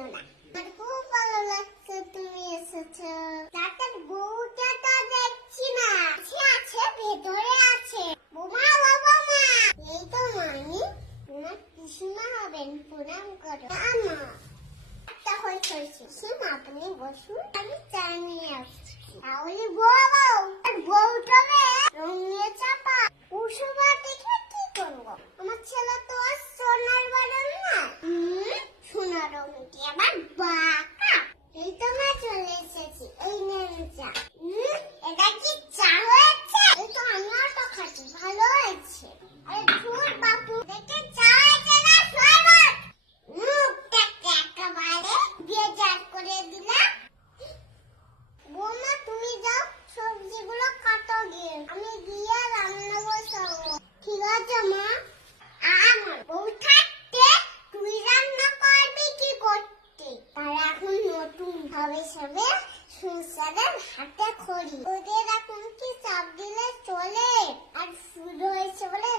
বলো না, আমার খুব ভালো লাগছে তুমি এসেছো। ডাক্তার বউটা তো দেখছি না, আছে ভেতরে আছে। বোমা বাবা মা, এই তো মানি, তোমার পিসিমা হবেন, প্রণাম করো। আমা আপনি বসুন, আমি চা নিয়ে আসছি। তাহলে বউটা রঙিয়ে চাপা কুসুমা দেখে কি করবো? আমার ছেলে তো আর সোনার বাড়ন না। সোনার রঙটি আমার বাঁকা। এই তো মা চলে এসেছি, এই নেন চা। এটা কি চা হয়েছে? এই তো আমিও তো খাচ্ছি, ভালো হয়েছে। আরে ধুর বাপু, দেখে চা হয়েছে না শরবত? মুখটাকে একেবারে বেজার করে দিলা। বৌমা তুমি যাও, সবজিগুলো কাটো গিয়ে, আমি গিয়ে রান্না বসাবো। ঠিক আছে মা। আমার বউ থাকতে তুই রান্না করবি কি করতে? তার এখন নতুন ভাবে সবে সংসারের হাতে খড়ি, ওদের এখন কি চাপ দিলে চলে? আর শুরু হয়েছে বলে